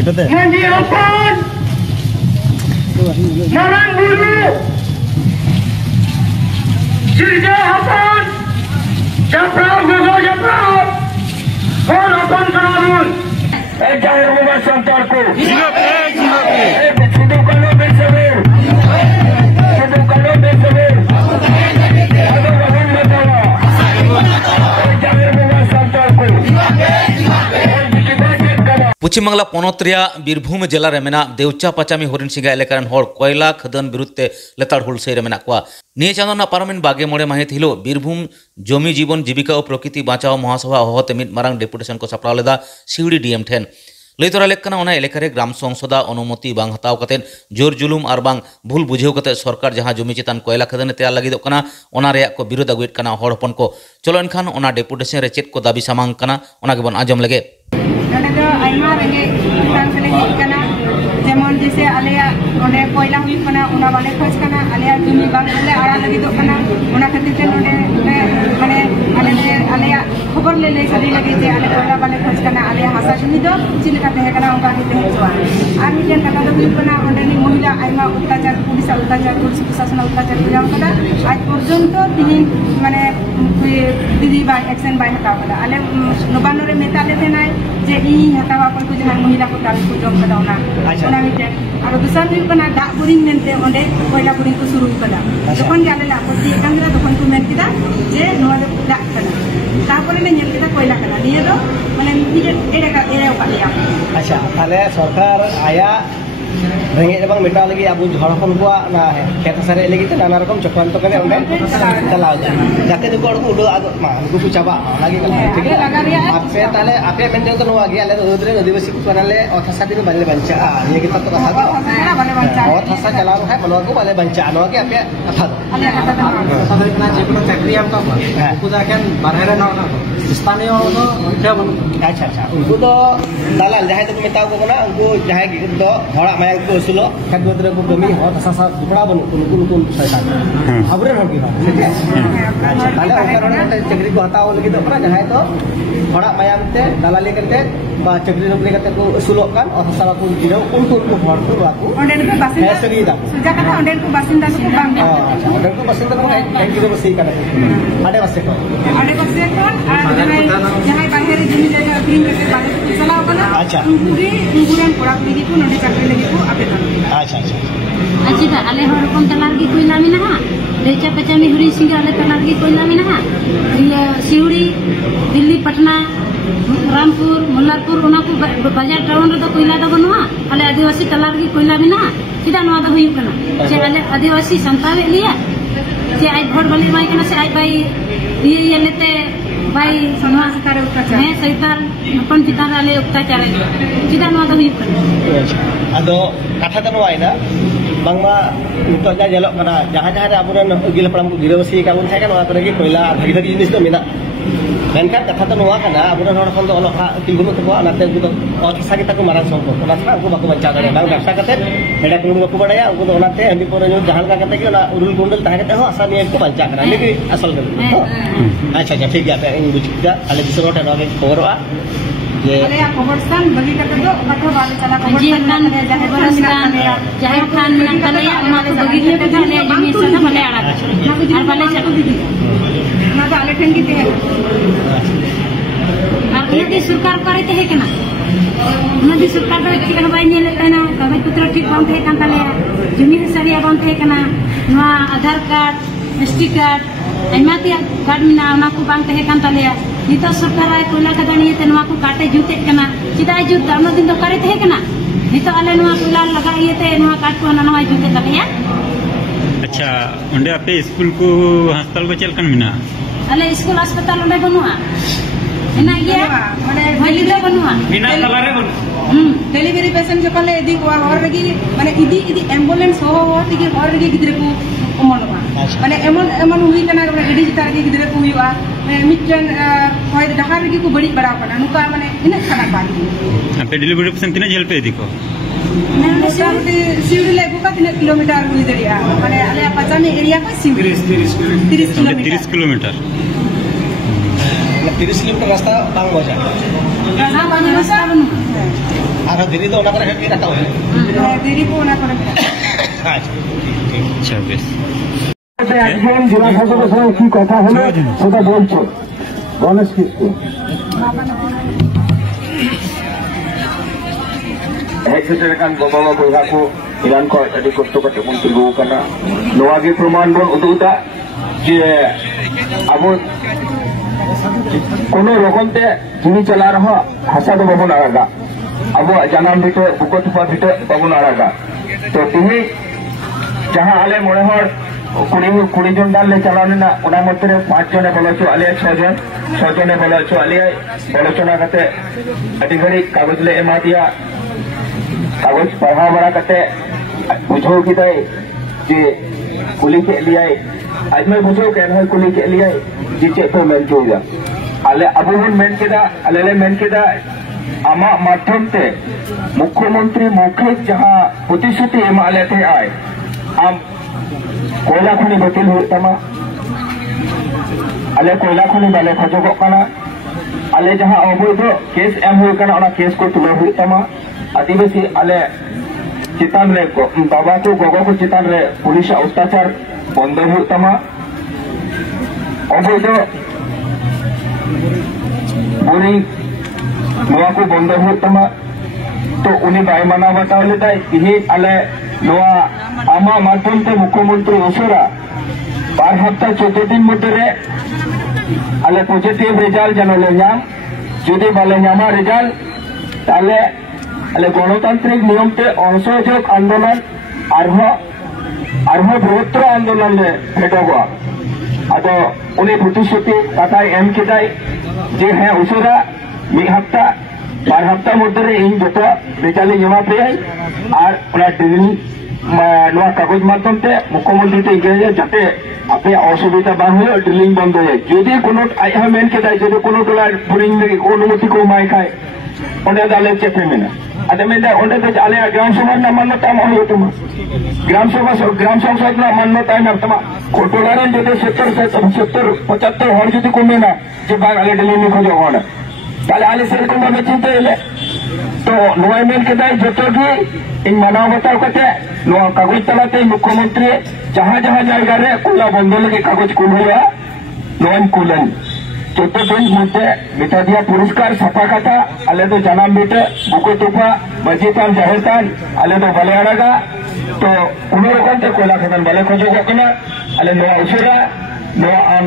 Kita menyiapkan Marang Buru Sejahatan Japrau Gugu Japrau Walaupun Kenarun Jangan lupa santarku Siap Sudah kalau bersebut Sudah kalau bersebut Ada bahan masalah Jangan lupa santarku पश्चिम बांगला पनत बीरभूम जिला रे मेना देवचा पचामी हरिण सिंगा एलेकान हर कोयला खदन विरुद्धे लेताड़ हुलसई रे मेना कुआ निये चांदोना पारमिन 22 माहित हिलो बीरभूम जमी जीवन जीविका और प्रकृति बाँचाव महासभा होते मिद मारांग डेपुटेशन को सपड़ाव लेदा सिवड़ी डीएम ठेन लई तोरा लेक कना एलेका रे ग्राम संसदा अनुमति बांग हताव कतेन जोर जुलुम और बांग भूल बुझेव कते सरकार जहां जमी चितान कोयला खदन तैयार लगिदोग कना ओना रेया को विरोध अगुएट कना हर हपन को चलो एनखान ओना डेपुटेशन रे चेक को दाबी सामांग कना ओना गेबन आजम लगे जेमन जैसे आलिया ओंडे कोयला हुई कना उना वाले खोज कना आलिया जमी बांग ले आड़ा लगी दो कना उना खातिर ते नोडे आलिया खबर ले सदी लगी जे आले कोयला वाले खोज कना आलिया हासा जमी दो चिल का तहे कना उनका के तहे जोआ आर मिजन कथा दो हुई कना ओंडे नि महिला आइमा अत्याचार पुलिस अत्याचार पुलिस प्रशासन अत्याचार जाम कना आज पर्यंत तिनी माने दीदी बाय एक्शन बाय हटाव कना आले नबानो रे मेता ले देनाय जे इ हटावा पर को जहां महिला को ताल को जम कदा ओना मिटेन और दूसरा हुई कना दा बोरिंग मेनते ओंडे कोयला बोरिंग को शुरू कदा तखन गाले ला आपत्ति एकांद्रा तखन को मेन किदा जे नोआ दे दा कना तापरे ने नेल किदा कोयला कना निये दो माने निजे एडा एरा उपालिया अच्छा ताले सरकार आया रेंगे बang मेटा लगी अब हर हपन को ना खेत सारे लगी ते नाना रकम चक्कर तो करे ओंडे चलाओ जाते दुको को उडो मा उनको चाबा लगी ठीक है आपसे ताले आपे मेन तो नोआ गया ले उधर आदिवासी को करले अथसा दिन बाले बंचा ये की तो कथा बाले बंचा अथसा चलाओ है मनवा को बाले बंचा नोआ के आपे कथा साधारण ना जे कोनो फैक्ट्री हम तो उनको जाकेन बाहर ना स्थानीय तो क्या बन अच्छा अच्छा उनको तो दलाल जहां तो मेता को ना उनको जहां तो हड़ा माया को असुलो खेत बदरे को कमी हो तसा दुपड़ा बन उनको सहायता अबरे हो की ठीक है अच्छा ताले ओकरन चक्री को हताओ लगी तो जहां तो हड़ा मायाम ते दलाली करते बा चक्री नौकरी करते को असुलो कान और तसा को जिरो उनको हड़ को आको ओंडे को बासिंदा सरीदा सुजा कथा ओंडे को बासिंदा को बांग अच्छा ओंडे को बासिंदा को एक किलो बसी का आडे बसे को जहां बाहर जमी जगह ग्रीन करके बाले को चलाओ कना अच्छा उनकी उनगुरन पड़ा लगी को नोडे चक्री लगी को आपेता अच्छा अच्छा अच्छा आले हर रकम तलार की कोयला मेना देचा पचामी हरी सिंगा आले तलार की कोयला मेना सिवड़ी दिल्ली पटना रामपुर मुल्लारपुर उना को बाजार टाउन रे तो कोयला दा बनवा आले आदिवासी तलार की कोयला मेना किदा नवा दा हुई कना जे आले आदिवासी संतावे लिया जे आई भोट बली माई कना से आई भाई ये लेते भाई समाज करे अत्याचार मैं सैतान अपन चितान आले अत्याचार किदा नवा दा हुई कना अदो कथा तो नवाइना बांगमा नितो जा जेलो कना जहां-जहां आबुरन गिल पड़म को गिरवसी का उन थाय नवा करे कोयला भागी जिनिस तो मेना मेनखान कथा तो नवा कना आबुरन हर खन तो अलखा तिलगुनु को अनाते उनको तो अथसा के ताको मारान संको ओना था उनको बाको बच्चा करे बांग व्यवसाय करते एडा को बाको बड़ाया उनको तो अनाते हंडी पर जो जहां का करते कि ओना उरुल गुंडल ताहे करते हो आसानी को बच्चा करा लेकिन असल कर अच्छा अच्छा ठीक है इन बुझिदा आले दिसरो टे नगे खबरवा ये अरे या खबरस्तान बगी करते तो कथा वाले चला खबरस्तान जाहिर खान ना कले या ना तो बगी करते तो ले जमी सना भले आड़ा और भले चलो ना तो आले ठंडी ते नदी सरकार करे ते है केना नदी सरकार तो ठीक बाई ने लेते ना कागज पत्र ठीक बांध है कान तले जमी सरिया बांध है केना ना आधार कार्ड एसटी कार्ड एमाती कार्ड में ना को बांध है कान तले नितो सरकार आय कोयला खदानी ते नवा को काटे जुते केना चिदा जुत दानो दिन तो करे ते केना नितो आले नवा कोयला लगाइए ते नवा काट को नवा जुते तले अच्छा ओंडे आपे स्कूल को अस्पताल को चलकन मिना अले स्कूल अस्पताल ओंडे बनुआ एना ये माने भइली दे बनुआ बिना तलारे बनु डेलीवरी पेशेंट जो कले इदी और रगी माने इदी एम्बुलेंस हो तिगे और रगी गिदरे को ओमनवा माने एमन हुई कना इदी जितार के गिदरे को हुआ मिटन होय डहार रगी को बड़ी बड़ा पना नुका माने इन खाना बाली आपे डिलीवरी पेशेंट तिना जेल पे दिको मैंने सिवड़ी लेगु का 3 किलोमीटर हुई दरिया माने आले पचामी एरिया का सिवड़ी 30 किलोमीटर 30 kilometer रास्ता bang boja. Nah, banyak masa belum. Ada diri tu orang kerja kita tahu ya. Diri pun nak orang. अच्छा बेस একজন জেলা শাসকের সঙ্গে কি কথা হলো সেটা বলছো গণেশ কিস্কু ᱦᱮᱡ ᱥᱮᱴᱮᱨ ᱟᱠᱟᱱ ᱜᱚᱼᱵᱟᱵᱟ ᱵᱚᱭᱦᱟ ᱠᱚ ᱤᱨᱟᱱ ᱠᱷᱚᱱ ᱟᱹᱰᱤ ᱠᱚᱥᱴᱚ ᱠᱟᱛᱮ ᱵᱚᱱ ᱛᱤᱸᱜᱩ ᱟᱠᱟᱱᱟ ᱱᱚᱣᱟ ᱜᱮ ᱯᱨᱚᱢᱟᱱ ᱵᱚᱱ ᱩᱫᱩᱜ ᱮᱫᱟ ᱡᱮ ᱟᱵᱚ কোনো রকম তে জিনি চালা রহা হাসা দো বাবন আড়াগা আবো জানাম ভিটে বুকো তুফা ভিটে বাবন আড়াগা তো তিনি যাহা আলে মনে হয় 20 জন ডাল চালানো না ওনার মধ্যে 5 জনে বলেছো আলে 6 জনে বলেছো আলে আলোচনা করতে আদি ঘড়ি কাগজ লে এমা দিয়া কাগজ পড়া বড়া করতে বুঝো কি তাই যে কুলি के लिए आज मैं बुझो कहना है कुली के लिए जे चे तो मेन जोया आले अबो बन मेन केदा आले मेन केदा आमा माध्यम ते मुख्यमंत्री मौखिक जहां प्रतिश्रुति एमा आले थे आए आम कोयला खनि बतिल हो तमा आले कोयला खनि बाले खजो कना आले जहां अबैध केस एम हो कना ओना केस को तुले हो तमा आदिवासी आले चितान रे बाबा को गोगो को चितान रे पुलिस अत्याचार बंद हो तमा अबैध बुरी नोआ को बंद हो तमा तो उन्हें बाय माना बताओ लेता है आले नोआ आमा माध्यम से मुख्यमंत्री उसरा 12 हफ्ता 14 दिन मध्य आले पॉजिटिव रिजल्ट जानले नाम जुदी बाले नामा रिजल्ट ताले आले गणतांत्रिक नियम ते असहयोग आंदोलन आरह बृहत्तर आंदोलन ले भेटोगा अदो उन्हें प्रतिश्रुति कथा एम केदाई जे है उसरा 1 हफ्ता 12 हफ्ता मध्य इन जो रिजल्ट जमा पे और ड्रिलिंग कागज माध्यम से मुख्यमंत्री ते इगे जाते अपने असुविधा बांग हो ड्रिलिंग बंद हो जदि कोनो आया मेन केदाई जदि कोनो टोला ड्रिलिंग लगी अनुमति को माय खाय ओंडे दाले चेपे मेना अदे मेंदा ओंडे ते आले ग्राम सभा ना मान्यता हो तुम ग्राम संसद ना मान्यता ना तमा टोला रे जदि 70 75 हर जदि को मेना जे बाग आले ड्रिलिंग खोजो होना ताले आले सेल को में चिंता ले तो नोय मेन केदाई जतो की इन मानव बताओ कते नो कागज तलाते मुख्यमंत्री जहां जहां जायगा रे कोला बंद लगे कागज कुल हुआ नोन कुलन चौथे दिन मध्य मिटा दिया पुरस्कार सफा कथा आले तो जनाम बेटे बुको तुफा मस्जिदान जाहिरतान आले तो भले आड़ागा तो उन्होंने रकम ते कोला खदन भले खोजो कना आले नो उसरा नो आम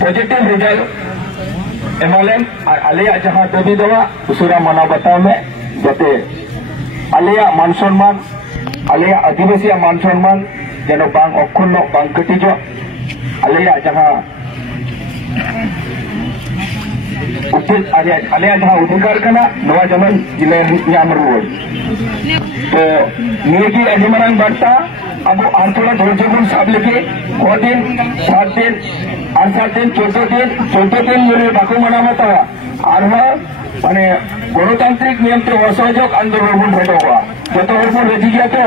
पॉजिटिव रिजल्ट एमएलएम आले जहां दबी दवा उसरा मानव बताओ में जते आलिया मान सम्मान आलिया आदिवासी मान सम्मान जेन बांग अक्षुण्ण बांग कटिजो आलिया जहां आलिया जहां अधिकार कना नवा जमन जिले नाम रुआई तो नियगी अजी मारांग बार्ता अब आंतोला धैर्य बन साब लेके 6 दिन 7 दिन 8 दिन 14 दिन मेरे बाको मना मता और माने गणतांत्रिक नियम ते असहयोग आंदोलन भेटोगा जत हर रेजी गया तो